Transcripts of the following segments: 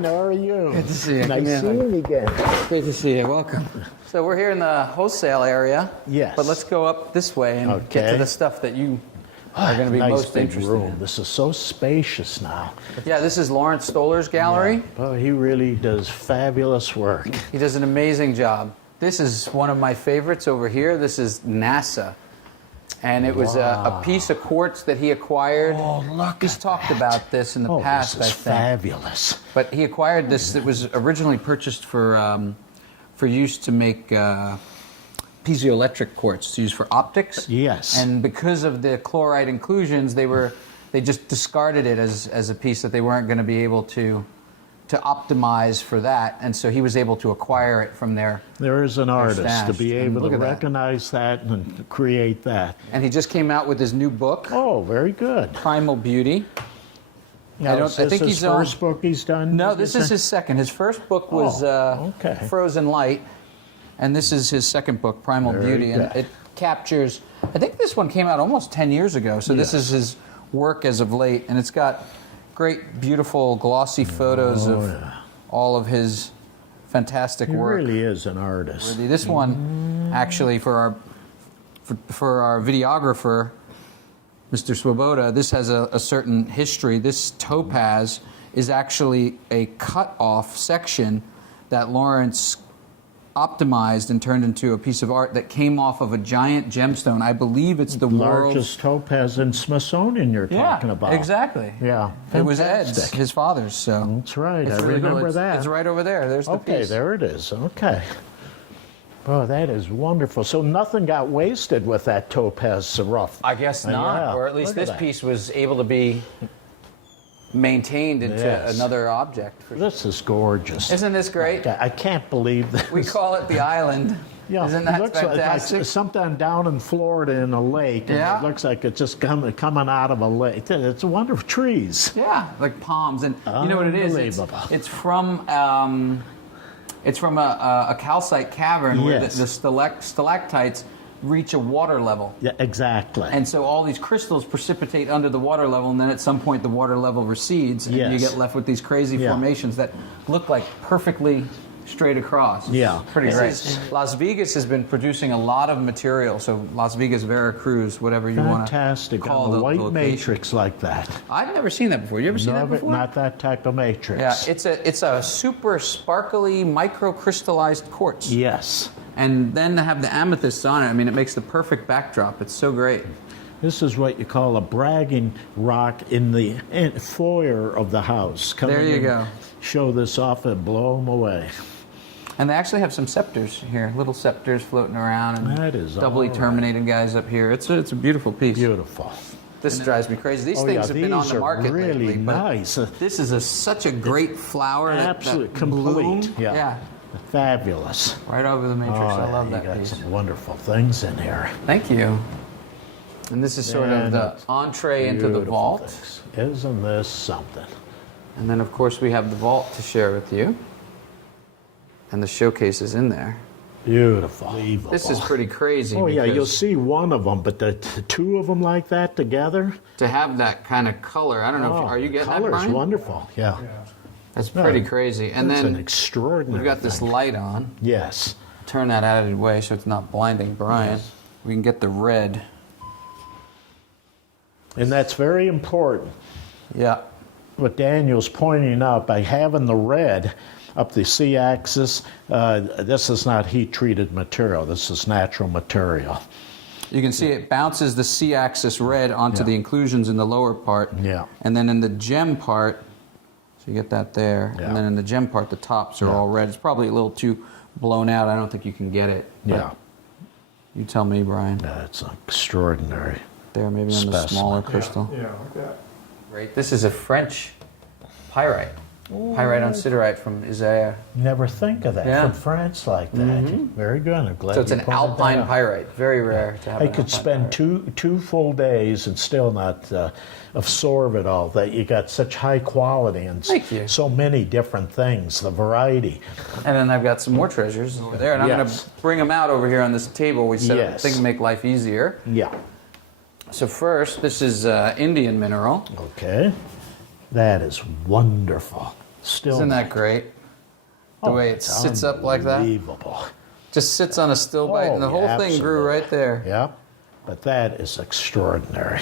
Brian, how are you? Good to see you. Nice seeing you again. Great to see you. Welcome. So we're here in the wholesale area. Yes. But let's go up this way and get to the stuff that you are going to be Nice most big interested room. in. This is so spacious now. Yeah, this is Lawrence Stoller's gallery. Yeah. Oh, he really does fabulous work. He does an amazing job. This is one of my favorites over here. This is NASA. And it was a piece of quartz that he acquired. Oh, look He's at talked that. about this in the past, this is I think. fabulous. But he acquired this. It was originally purchased for use to make piezoelectric quartz to use for optics. Yes. And because of the chloride inclusions, they just discarded it as a piece that they weren't going to be able to optimize for that, and so he was able to acquire it from there. There is an artist stash. to be And able look to at that. recognize that and create that. And he just came out with his new book, Oh, very good. Primal Beauty. Now, is this think his he's on- first book he's done? No, did you this is say? his second. His first book was okay. Frozen Light, and this is his second book, Primal Very Beauty. And good. it captures, I think this one came out almost 10 years ago, so this is his work as of late, and it's got great, beautiful, glossy photos of all of his fantastic He work. really is an artist. This one, actually, for our videographer, Mr. Swoboda, this has a certain history. This topaz is actually a cut-off section that Lawrence optimized and turned into a piece of art that came off of a giant gemstone. I believe it's the world's Largest topaz in Smithsonian you're talking about. Exactly. Yeah. It was Ed's, Fantastic. his father's. So That's right. it's I really cool. remember that. It's right over there. There's the Okay, piece. there it is. Okay. Oh, that is wonderful. So nothing got wasted with that topaz rough. I guess not, yeah. or at least Look at this that. piece was able to be maintained into Yes. another object. This is gorgeous. Isn't this great? I can't believe this. We call it the island. Yeah, Isn't it that looks fantastic? like something down in Florida in a lake. And Yeah. it looks like it's just coming out of a lake. It's wonderful trees. Yeah, like palms, and you know what it is? Unbelievable. It's from a calcite cavern where Yes. the stalactites reach a water level. Yeah, exactly. And so all these crystals precipitate under the water level, and then at some point the water level recedes, and you Yes. get left with these crazy Yeah. formations that look like perfectly straight across. Yeah. Pretty This great. is- Las Vegas has been producing a lot of material, so Las Vegas, Veracruz, whatever you want to Fantastic. call On the the white location. matrix like that. I've never seen that before. You ever seen that before? Not that type of matrix. Yeah, it's a super sparkly microcrystallized quartz. Yes. And then to have the amethysts on it, I mean, it makes the perfect backdrop. It's so great. This is what you call a bragging rock in the foyer of the house. Come There you in, go. Show this off and blow them away. And they actually have some scepters here, little scepters floating around, and That is doubly all right. terminated guys up here. It's a beautiful piece. Beautiful. This drives me crazy. These things have been on these the are market really lately, but nice. this is such a great flower. Absolutely that complete. bloom. Yeah. Fabulous. Right over the matrix. I love you that got piece. some wonderful things in here. Thank you. And this is sort of And the it's entree into the beautiful vault. things. Isn't this something? And then, of course, we have the vault to share with you. And the showcase is in there. Beautiful. This is pretty crazy. Oh, yeah, because you'll see one of them, but the two of them like that together, to have that kind of color, I don't know, if are you getting that, color's Brian? wonderful. Yeah. That's pretty crazy. And That's then an extraordinary we've got this thing. light on. Yes. Turn that out of the way so it's not blinding Brian. We can get the red. And that's very important. Yeah. What Daniel's pointing out, by having the red up the C-axis, this is not heat-treated material. This is natural material. You can see it bounces the C-axis red onto Yeah. the inclusions in the lower part. Yeah. And then in the gem part, so you get that there. Yeah. And then in the gem part, the tops are Yeah. all red. It's probably a little too blown out. I don't think you can get it. But Yeah. You tell me, Brian. That's extraordinary. There, maybe on the Specimen. smaller crystal. Yeah, like that. Great. This is a French pyrite. Pyrite on siderite from Isaiah. Never think of that Yeah. from France like that. Very good. I'm glad So it's you an pointed that alpine out. pyrite. Very rare to have I an could alpine spend pyrite. two full days and still not absorb it all. That you got such high quality and Thank you. so many different things. The variety. And then I've got some more treasures over there. And I'm going to Yes. bring them out over here on this table. We set up Yes. a thing to make life easier. Yeah. So first, this is Indian mineral. Okay. That is wonderful. Still Isn't that great? The way it it's sits up like that. Unbelievable. Just sits on a still bite, and the whole thing grew right there. Yep. But that is extraordinary.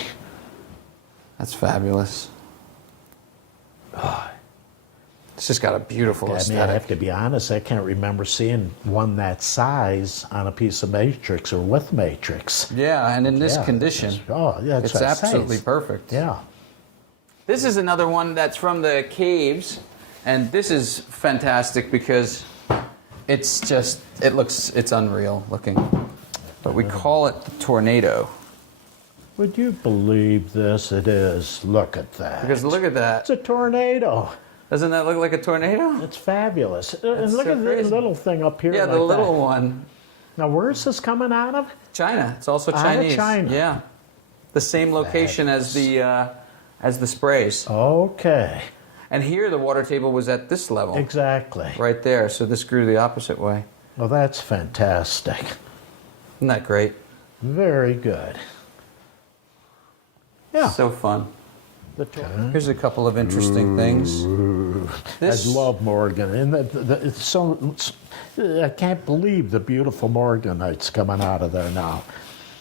That's fabulous. It's just got a beautiful I mean, I aesthetic. have to be honest, I can't remember seeing one that size on a piece of matrix or with matrix. Yeah, and in this Yeah, condition, that's it's what I say. absolutely perfect. Yeah. This is another one that's from the caves, and this is fantastic because it's unreal looking. But we call it the tornado. Would you believe this? It is. Look at that. Because look at that. It's a tornado. Doesn't that look like a tornado? It's fabulous. And look so at crazy. the little thing up here. Yeah, the like little that. one. Now, where's this coming out of? China. It's also Out of Chinese. China. Yeah. The same location as the sprays. Okay. And here the water table was at this level. Exactly. Right there. So this grew the opposite way. Well, that's fantastic. Isn't that great? Very good. Yeah. So fun. The Here's a couple of interesting things. This, I love Morgan, and it's so. I can't believe the beautiful Morganites coming out of there now.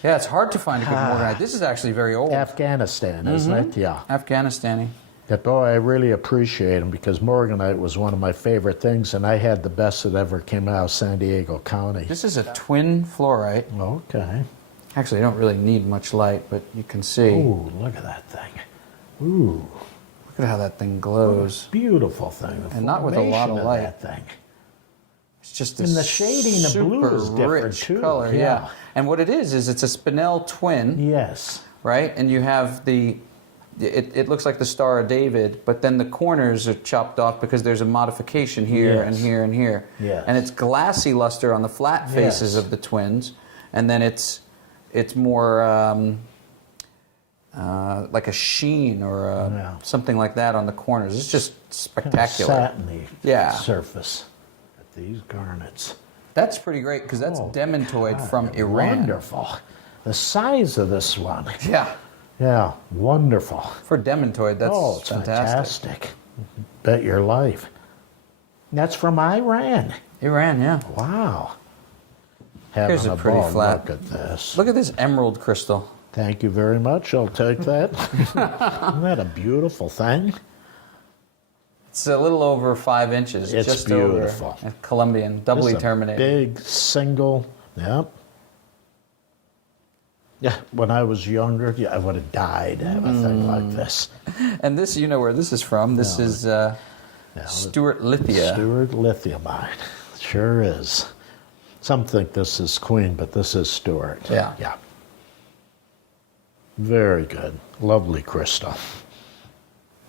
yeah, it's hard to find a good Morganite. This is actually very old. Afghanistan, isn't it? Yeah. Afghanistani. But boy, I really appreciate them because Morganite was one of my favorite things, and I had the best that ever came out of San Diego County. This is a twin fluorite. Okay. Actually, I don't really need much light, but you can see. Ooh, look at that thing. Ooh, Look at how that thing glows. beautiful thing. The And not with a lot formation of light. That thing. It's just And this the shading of blue super is different, rich too. color. Yeah. And what it is it's a spinel twin, Yes. right? And you have it looks like the Star of David, but then the corners are chopped off because there's a modification here and Yes. here and here. Yes. And it's glassy luster on the flat faces Yes. of the twins, and then it's more like a sheen or something like that on the corners. It's just spectacular. Satiny Yeah. surface. At these garnets. That's pretty great because that's demantoid God, from Iran. Wonderful. The size of this one. Yeah. Yeah, wonderful. For demantoid, that's It's fantastic. fantastic. Bet your life. That's from Iran. Iran, yeah. Wow. Here's Having a pretty ball. flat. Look at this. Look at this emerald crystal. Thank you very much. I'll take that. Isn't that a beautiful thing? It's a little over 5 inches. It's just beautiful. Over. Colombian, doubly Just a terminated. Big single. Yep. Yeah, when I was younger, I would have died to have a thing like this. And this, you know where this is from. This is Stuart Lithia. Stuart lithiumite. Sure is. Some think this is Queen, but this is Stuart. Yeah. Yeah. Very good. Lovely crystal.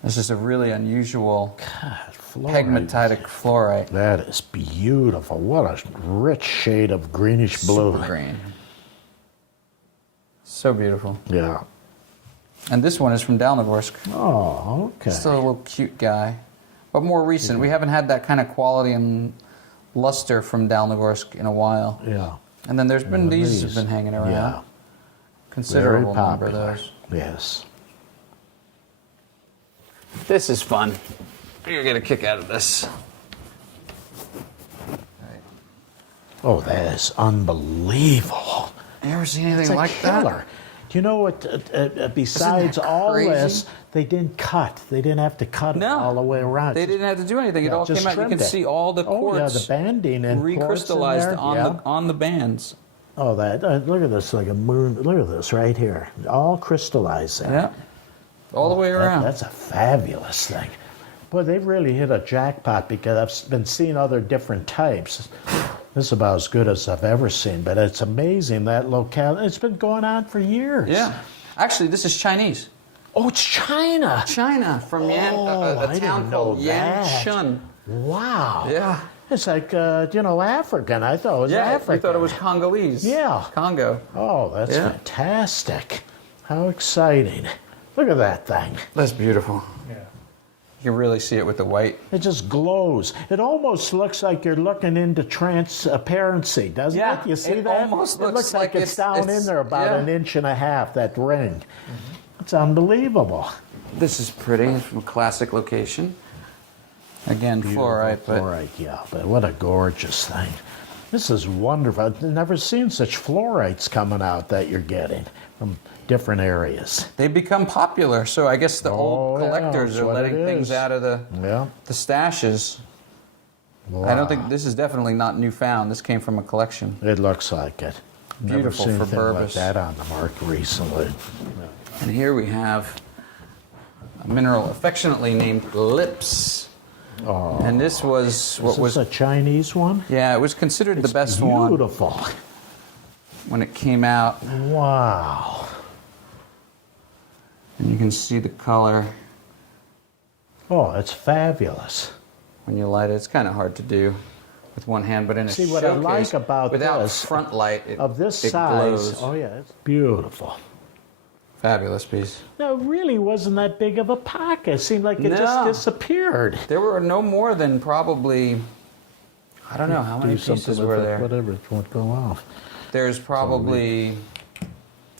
This is a really unusual God, pegmatitic fluorite. That is beautiful. What a rich shade of greenish blue. Super green. So beautiful. Yeah. And this one is from Dalnogorsk. Oh, okay. Still a little cute guy. But more recent. We haven't had that kind of quality and luster from Dalnogorsk in a while. Yeah. And then there's been And these these. have been hanging around. Yeah. Considerable Very number of popular. those. Yes. This is fun. You're going to kick out of this. Oh, that is unbelievable. You ever seen anything It's a like killer. that? Do you know what? Besides all crazy? this, they didn't cut. They didn't have to cut it all the way around. They didn't have to do anything. It Yeah, all just came out. You trimmed can it. see all the Oh, yeah, quartz the banding and recrystallized on the bands. Oh, that! Look at this, like a moon. Look at this right here, all crystallized. There. Yeah. All the way around. That's a fabulous thing. Boy, they've really hit a jackpot because I've been seeing other different types. This is about as good as I've ever seen, but it's amazing that locale. It's been going on for years. Yeah. Actually, this is Chinese. Oh, it's China. China from I a didn't town know called that. Yanshun. Wow. Yeah. It's like, African. I thought it was Yeah, African. we thought it was Congolese. Yeah. Congo. Oh, that's Yeah. fantastic. How exciting. Look at that thing. That's beautiful. Yeah. You can really see it with the white. It just glows. It almost looks like you're looking into transparency, doesn't Yeah, it? You see it that? almost it looks like like it's down in there about yeah. an inch and a half, that ring. It's unbelievable. This is pretty. It's from a classic location. Again, Beautiful fluorite, but fluorite, yeah. But what a gorgeous thing. This is wonderful. I've never seen such fluorites coming out that you're getting from different areas. they become popular. So I guess the old yeah, collectors that's are what letting it things is. out of the Yeah. stashes. Wow. I don't think this is definitely not newfound. This came from a collection. It looks like it. Never Beautiful seen for anything like Burbis. that on the market recently. And here we have a mineral affectionately named lips. Oh, And this was what is was this a Chinese one? yeah, it was considered the best Beautiful. one when it came out. Wow. And you can see the color Oh, it's fabulous. when you light it. It's kind of hard to do with one hand, but in a See, what I showcase, like about without this, front light, it, Of this it size, glows. oh yeah, it's beautiful. Fabulous piece. No, it really wasn't that big of a pocket. It seemed like it No. just disappeared. There were no more than probably, I don't know, how many Do something pieces with were it, there? Whatever, it won't go off. There's probably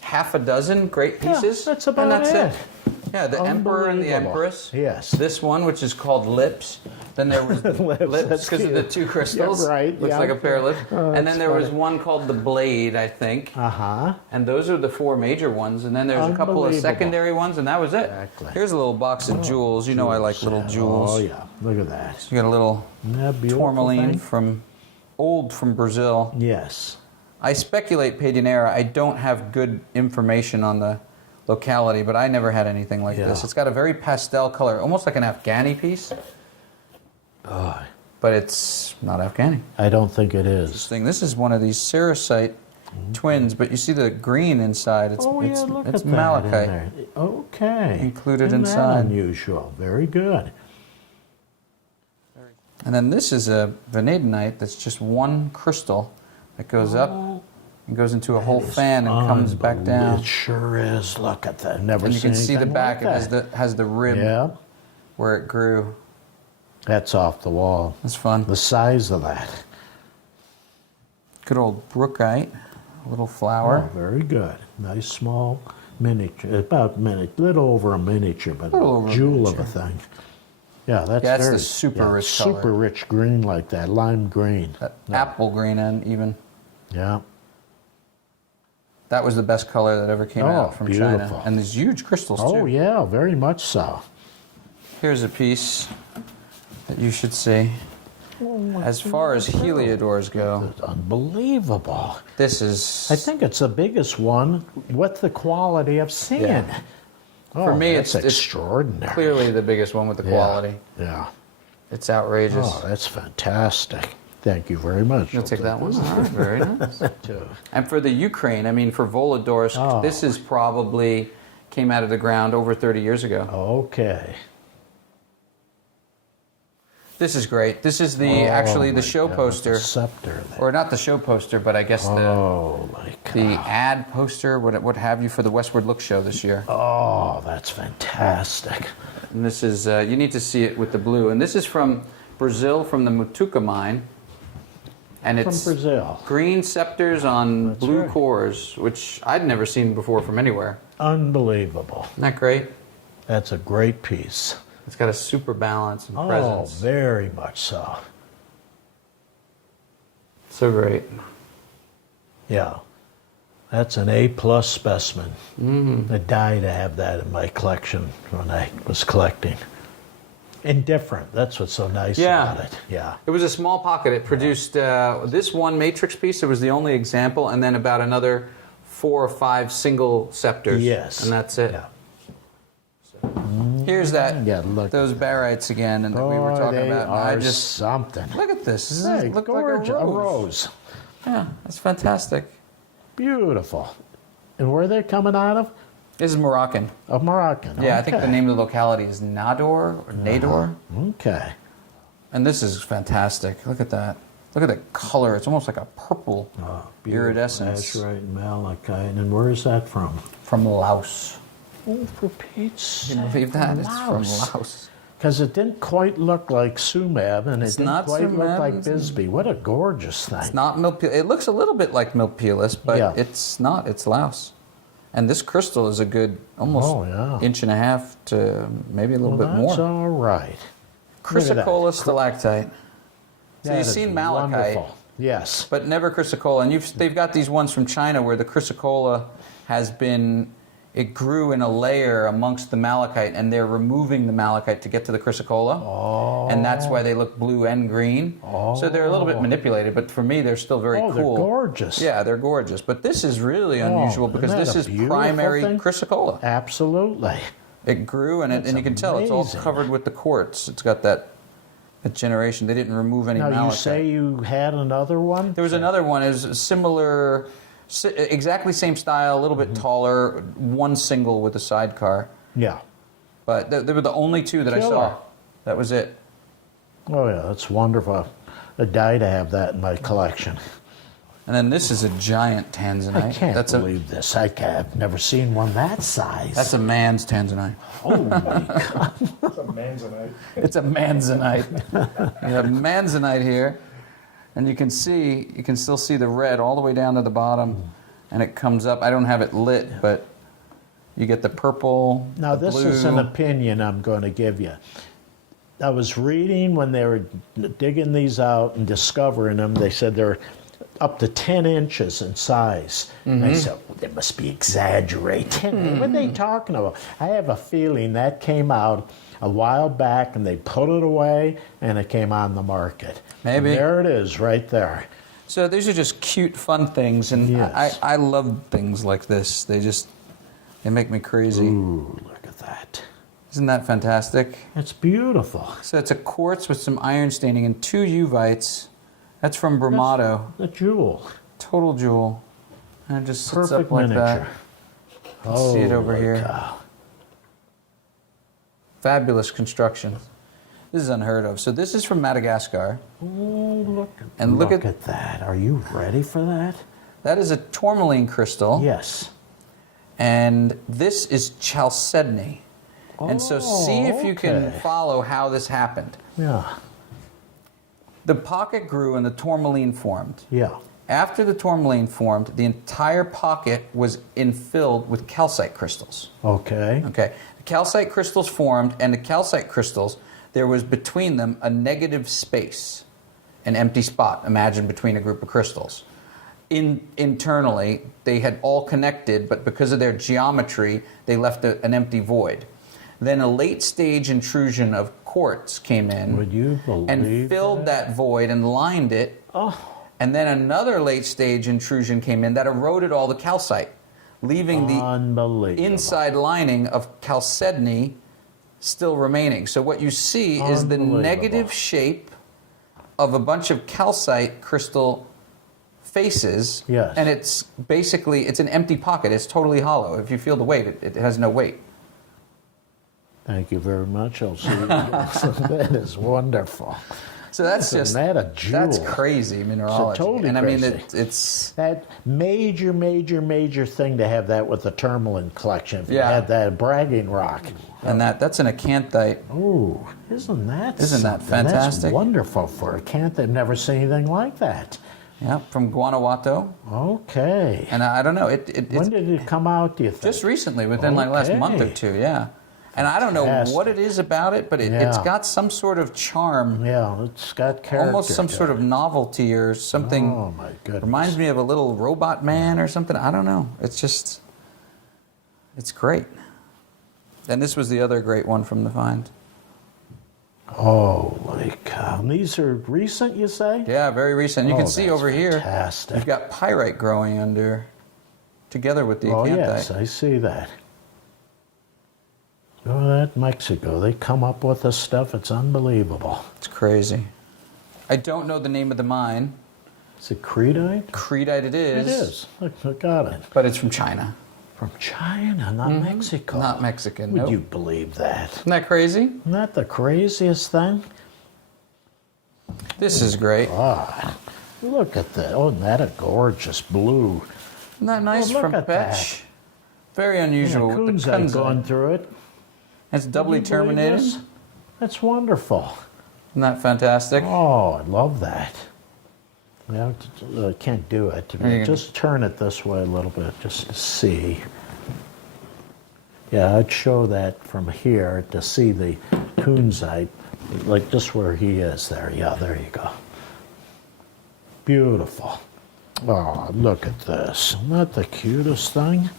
half a dozen great Yeah, pieces. that's about and that's it. Yeah, the Emperor and the Unbelievable. Empress. Yes. This one, which is called Lips. Then there was Lips, Lips that's because of the cute. two crystals. Yeah, right, Looks yeah. like a pair of lips. Oh, and then that's there was funny. one called the Blade, I think. Uh-huh. And those are the four major ones. And then there's a couple of Unbelievable. secondary ones, and that was it. Exactly. Here's a little box of jewels. You know I like little jewels. Oh, yeah. Look at that. You got a little Isn't that beautiful tourmaline thing? from Brazil. Yes. I speculate Pedinera. I don't have good information on the locality, but I never had anything like Yeah. this. It's got a very pastel color, almost like an Afghani piece, Oh, but it's not Afghani. I don't think it is. This is one of these cerussite twins, but you see the green inside. It's Oh, yeah, look it's at that in malachite. there. Okay. Included Isn't inside. That unusual. Very good. And then this is a vanadinite that's just one crystal that goes up and goes into a whole fan and comes back down. It sure is. Look at that. Never And you seen can see the anything back. like It that. has the rib Yeah. where it grew. That's off the wall. That's fun. The size of that. Good old brookite, a little flower. Oh, very good. Nice small miniature. About little over a miniature, but Little over a a jewel of miniature. a thing. Yeah, that's Yeah, that's the very, super rich super color. rich green like that, lime green. Apple green and even. Yeah. That was the best color that ever came Oh, out from beautiful. China. And these huge crystals Oh too. yeah, very much so. Here's a piece that you should see. As far as heliodors go, It's unbelievable. this is, I think it's the biggest one with the quality I've seen. Yeah. Oh, For me, that's it's extraordinary. clearly the biggest one with the Yeah, quality. Yeah. It's outrageous. Oh, that's fantastic. Thank you very much. You'll take that one? All right, very nice. Too. And for the Ukraine, I mean, for Volodorsk, Oh. this is probably came out of the ground over 30 years ago. Okay. This is great. This is the actually Oh, the my show God, poster, the scepter. or not the show poster, but I guess Oh my God. the ad poster, what have you, for the Westward Look show this year. Oh, that's fantastic. And this is you need to see it with the blue. And this is from Brazil, from the Mutuca mine, and From it's Brazil. green scepters on That's blue right. cores, which I'd never seen before from anywhere. Unbelievable. Isn't that great? That's a great piece. It's got a super balance and Oh, presence. very much so. So great. Yeah. That's an A+ specimen. Mm-hmm. I die to have that in my collection when I was collecting. Indifferent. That's what's so nice Yeah. about it. Yeah. It was a small pocket. It produced this one matrix piece. It was the only example, and then about another 4 or 5 single scepters. Yes. And that's it. Yeah. Here's that. Yeah, look. Those barytes again, and that we were Boy, talking they about. And are I just something. look at this. This Hey, look gorgeous. like A rose. Yeah, that's fantastic. Beautiful. And where are they coming out of? This is Moroccan. Of Moroccan. Yeah, I think the Okay. name of the locality is Nador or Nador. Okay. And this is fantastic. Look at that. Look at the color. It's almost like a purple Beautiful. iridescence. That's right, malachite. And where is that from? From Laos. Oh, for Pete's Can you believe that? It's from Laos. Because it didn't quite look like Sumab, and It's it didn't not quite look Sumab, like is it? Bisbee. What a gorgeous thing. It's not Milpilus. It looks a little bit like Milpilus, but Yeah. it's not. It's Laos. And this crystal is a good almost Oh, yeah. inch and a half to maybe a little Well, bit that's more. all right. chrysocolla stalactite. So That you've is seen malachite, wonderful. Yes. but never chrysocolla. And they've got these ones from China where the chrysocolla has been, it grew in a layer amongst the malachite, and they're removing the malachite to get to the chrysocolla. Oh. And that's why they look blue and green. Oh. So they're a little bit manipulated, but for me, they're still very cool. They're gorgeous. Yeah, they're gorgeous. But this is really unusual because isn't that this a is beautiful primary thing? chrysocolla. Absolutely. It grew, and That's you can tell it's all amazing. covered with the quartz. It's got that generation. They didn't remove any Now, malachite. you say you had another one? There was another one, is similar, exactly same style, a little bit taller, one single with a sidecar. Yeah. But they were the only two that I Killer. saw. That was it. Oh, yeah, that's wonderful. I'd die to have that in my collection. And then this is a giant tanzanite. I can't that's believe this. I've never seen one that size. That's a man's tanzanite. Holy God. It's a manzanite. It's a manzanite. You have manzanite here, and you can still see the red all the way down to the bottom, and it comes up. I don't have it lit, but you get the purple, Now, the this blue. is an opinion I'm going to give you. I was reading when they were digging these out and discovering them, they said they're up to 10 inches in size. And I said, well, they must be exaggerating. What are they talking about? I have a feeling that came out a while back and they put it away and it came on the market. Maybe. And there it is right there. So these are just cute, fun things, and Yes. I love things like this. They make me crazy. Ooh, look at that. Isn't that fantastic? It's beautiful. So it's a quartz with some iron staining and 2 uvites. That's from Bramado. The jewel. Total jewel. And it just sits Perfect up like miniature. that. See it over Holy here. cow. Fabulous construction. This is unheard of. So this is from Madagascar. Oh, look, And look look at- at that. Are you ready for that? That is a tourmaline crystal. Yes. And this is chalcedony. And so see if you can okay. follow how this happened. Yeah. The pocket grew and the tourmaline formed. Yeah. After the tourmaline formed, the entire pocket was infilled with calcite crystals. Okay. Okay. The calcite crystals formed, and the calcite crystals, there was between them a negative space, an empty spot, imagine, between a group of crystals. Internally, they had all connected, but because of their geometry, they left an empty void. Then a late stage intrusion of quartz came in Would you believe and filled that void and lined it. Oh, And then another late stage intrusion came in that eroded all the calcite, leaving the unbelievable. inside lining of chalcedony still remaining. So what you see is the Unbelievable. negative shape of a bunch of calcite crystal faces. Yes. And it's basically, it's an empty pocket. It's totally hollow. If you feel the weight, it has no weight. Thank you very much. I'll see you again. That is wonderful. So that's Isn't just, that a jewel? that's crazy mineralogy. totally and I mean, crazy. it's That major thing to have that with the tourmaline collection. If you Yeah. had that bragging rock. and that's an acanthite. Ooh, isn't that Isn't that something? fantastic? That's wonderful for a cant. I've never seen anything like that. Yeah, from Guanajuato. Okay. And I don't know, When it's did it come out, do you think? just recently, within like last month or Okay. two, yeah. And I don't know Fantastic. what it is about it, but it's Yeah. got some sort of charm, Yeah, it's got character. almost some to sort it. of novelty or something. Oh, my goodness. Reminds me of a little robot man or something. I don't know. It's just, it's great. And this was the other great one from the find. Holy cow. And these are recent, you say? Yeah, very recent. You Oh, can see that's over here, fantastic. you've got pyrite growing under, together with the Oh, acanthite. yes, I see that. Oh, that Mexico. They come up with this stuff. It's unbelievable. It's crazy. I don't know the name of the mine. Is it Creedite? Creedite it is. It is. Look, I got it. But it's from China. From China, not Mexico. Not Mexican, Would nope. you believe that? Isn't that crazy? Isn't that the craziest thing? This is great. Ah, look at that. Oh, isn't that a gorgeous blue? Isn't that nice look from at Petch? Very unusual with the Kunzite kunzite. going through it. It's doubly Can you believe terminated. this? That's wonderful. Isn't that fantastic? Oh, I love that. Yeah, I can't do it. you Just turn it this way a little bit, just to see. Yeah, I'd show that from here to see the kunzite. like just where he is there. Yeah, there you go. Beautiful. Oh, look at this. Isn't that the cutest thing?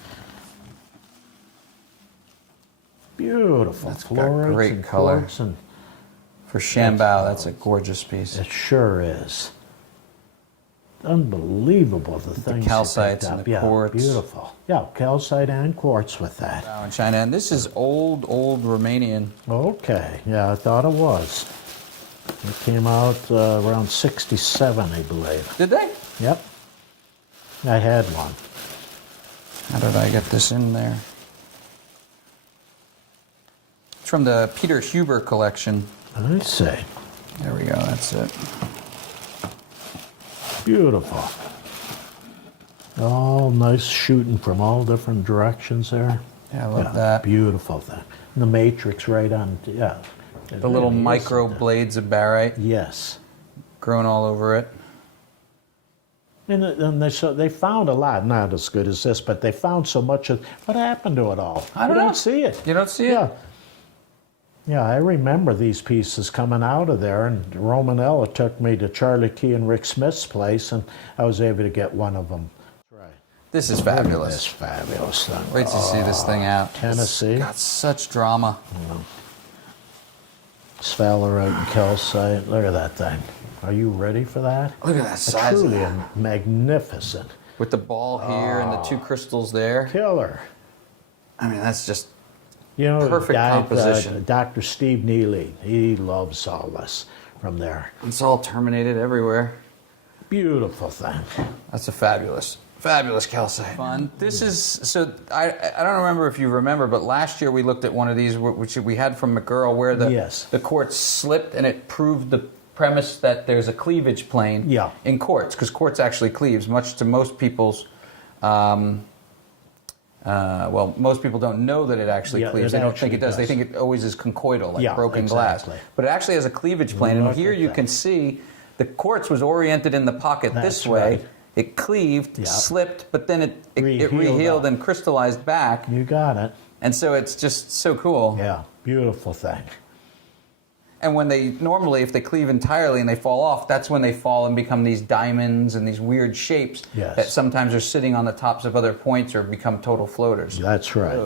Beautiful. That's got Florets great and color. quartz and For Shambao, that's a gorgeous piece. it sure is. Unbelievable the things. Calcites and the quartz. Beautiful. Yeah, calcite and quartz with that. Wow, in China. And this is old Romanian. Okay, yeah, I thought it was. It came out around 67, I believe. Did they? Yep. I had one. How did I get this in there? It's from the Peter Huber collection. I see. There we go, that's it. Beautiful. All nice shooting from all different directions there. Yeah, I love that. Beautiful thing. And the matrix right on, yeah. The little micro blades of barite Yes. growing all over it. And they found a lot, not as good as this, but they found so much of, what happened to it all? I don't You know. don't see it. You don't see it? Yeah. Yeah, I remember these pieces coming out of there, and Romanella took me to Charlie Key and Rick Smith's place, and I was able to get one of them. Right. This is Look at fabulous. this fabulous thing. Wait to see this thing out. Tennessee. It's got such drama. Sphalerite and calcite. Look at that thing. Are you ready for that? Look at that size of Truly that. magnificent. With the ball here and the two crystals there. Killer. I mean, that's just You know, perfect composition. Dr. Steve Neely, he loves all this from there. It's all terminated everywhere. Beautiful thing. That's a fabulous calcite. Fun. This is, so I don't remember if you remember, but last year we looked at one of these, which we had from McGurl, where the quartz slipped and it proved the premise that there's a cleavage plane in quartz, because quartz actually cleaves, much to most people's, most people don't know that it actually cleaves. They don't think it does. They think it always is conchoidal, like broken glass. But it actually has a cleavage plane, and here you can see the quartz was oriented in the pocket this way. Right. It cleaved, slipped, but then it rehealed and crystallized back. You got it. And so it's just so cool. Yeah, beautiful thing. And when they normally, if they cleave entirely and they fall off, that's when they fall and become these diamonds and these weird shapes that sometimes are sitting on the tops of other points or become total floaters. That's right.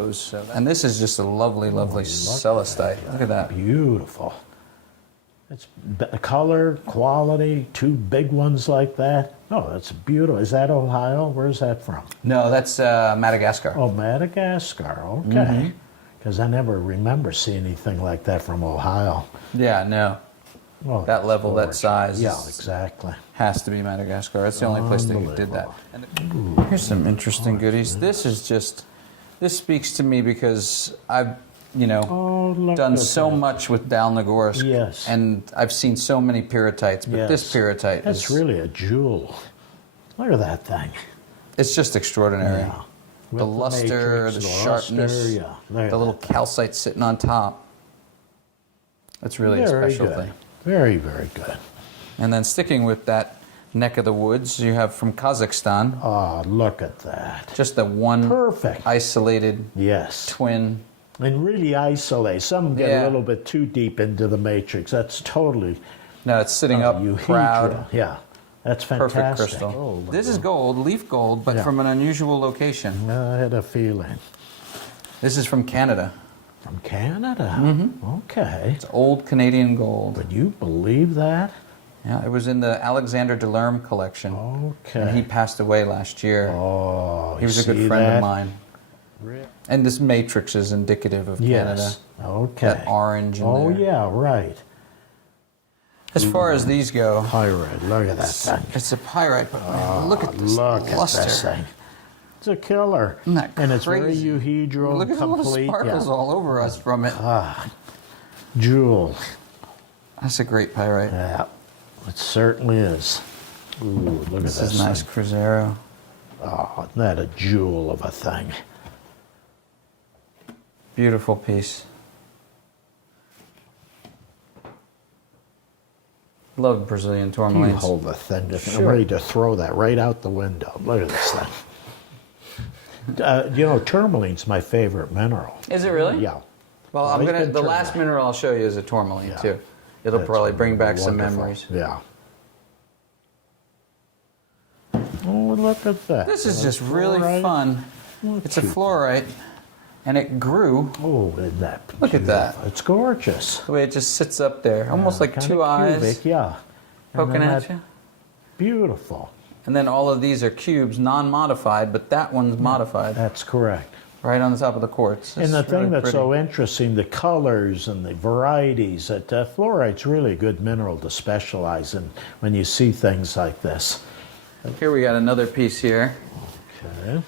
And this is just a lovely, lovely celestite. Look at that. Beautiful. It's color, quality, two big ones like that. Oh, that's beautiful. Is that Ohio? Where's that from? No, that's Madagascar. Oh, Madagascar. Okay. Because I never remember seeing anything like that from Ohio. Yeah, no. Well, that level, that size. Yeah, exactly. Has to be Madagascar. That's the only place they did that. And here's some interesting goodies. This is just, this speaks to me because I've, done so much with Dalnogorsk. Yes. And I've seen so many pyritites, but this pyritite That's really a jewel. Look at that thing. It's just extraordinary. Yeah. The luster, matrix, the luster, sharpness, the little calcite sitting on top. That's really a special thing. Very, very good. And then sticking with that neck of the woods, you have from Kazakhstan. Oh, look at that. Just the one isolated twin. And really isolate. Some get a little bit too deep into the matrix. That's totally... No, it's sitting up proud. Yeah. That's fantastic. Perfect crystal. This is gold, leaf gold, but from an unusual location. I had a feeling. This is from Canada. From Canada? Okay. It's old Canadian gold. Would you believe that? Yeah, it was in the Alexander Delerme collection. Okay. And he passed away last year. Oh, he was a good friend of mine. And this matrix is indicative of Canada. Okay. That orange in there. Oh, yeah, right. As far as these go, pyrite. Look at that thing. It's a pyrite, but man, look at this luster. At this thing. It's a killer. Isn't that crazy? And it's very euhedral. Look at all the sparkles all over us from it. Jewel. That's a great pyrite. Yeah, it certainly is. Ooh, look at this. This is nice Cruzeiro. Oh, isn't that a jewel of a thing? Beautiful piece. Love Brazilian tourmalines. You hold the thing. I'm ready to throw that right out the window. Look at this thing. Tourmaline's my favorite mineral. Is it really? Yeah. Well, the last mineral I'll show you is a tourmaline too. it'll That's probably bring back some wonderful. memories. Yeah. Oh, look at that. This is just Fluorite. really fun. Look It's a cute. fluorite, and it grew. Oh, isn't that Look at that. beautiful? It's gorgeous. The way it just sits up there, almost like Kinda two eyes cubic, yeah. And poking then at that- you. Beautiful. And then all of these are cubes, non-modified, but that one's modified, That's correct. right on the top of the quartz. And the It's thing really that's pretty. so interesting, the colors and the varieties, that fluorite's really a good mineral to specialize in when you see things like this. Here we got another piece here. Okay.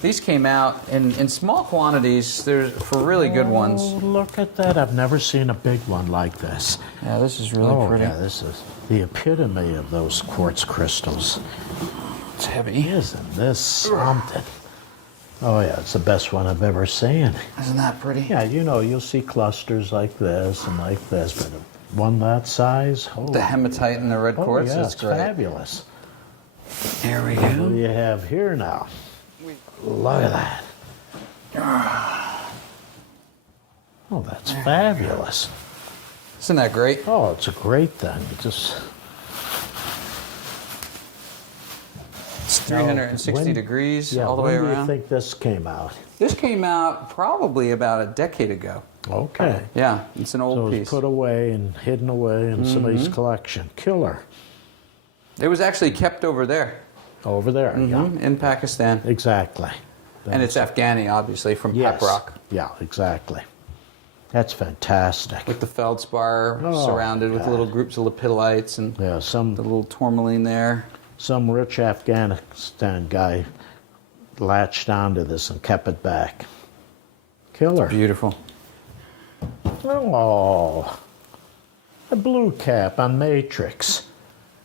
These came out in small quantities. There's for really good Oh, ones. look at that. I've never seen a big one like this. Yeah, this is really Oh, pretty. yeah, this is the epitome of those quartz crystals. It's heavy. Isn't this something? Oh, yeah, it's the best one I've ever seen. Isn't that pretty? Yeah, you know, you'll see clusters like this and like this, but one that size, oh, The hematite and the red oh, quartz yeah, is it's great. fabulous. Here we What do go. you have here now? Look at that. Oh, that's fabulous. Isn't that great? Oh, it's a great thing. It just It's 360 when- degrees yeah, all the when way do you around. think this came out? This came out probably about a decade ago. Okay. Yeah, it's an So old it was piece. put away and hidden away in somebody's collection. Killer. It was actually kept over there Over there. Yeah. in Pakistan. Exactly. And it's Afghani, obviously, from Yes. Pep Rock. Yeah, exactly. That's fantastic. With the feldspar Oh, surrounded with God. little groups of lepidolites and Yeah, the little tourmaline there. some rich Afghanistan guy latched onto this and kept it back. Killer. Beautiful. Oh, a blue cap on Matrix.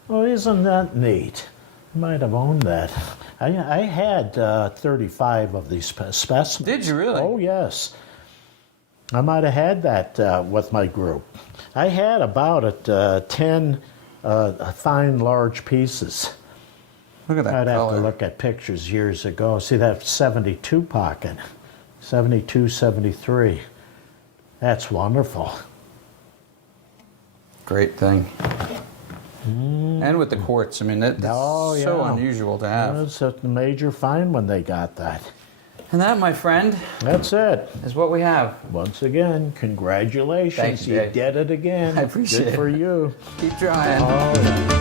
Oh, isn't that neat? I might have owned that. I had 35 of these specimens. Did you really? Oh, yes. I might have had that with my group. I had about 10 fine, large pieces. Look at that I'd have color. to look at pictures years ago. See that 72 pocket, 72, 73. That's wonderful. Great thing. And with the quartz, I mean, that's Oh, so yeah. unusual to have. It's a major find when they got that. And that, my friend, That's it. is what we have. Once again, congratulations. Thanks, you Jay. did it again. I appreciate Good for it. you. Keep trying. Oh, yeah.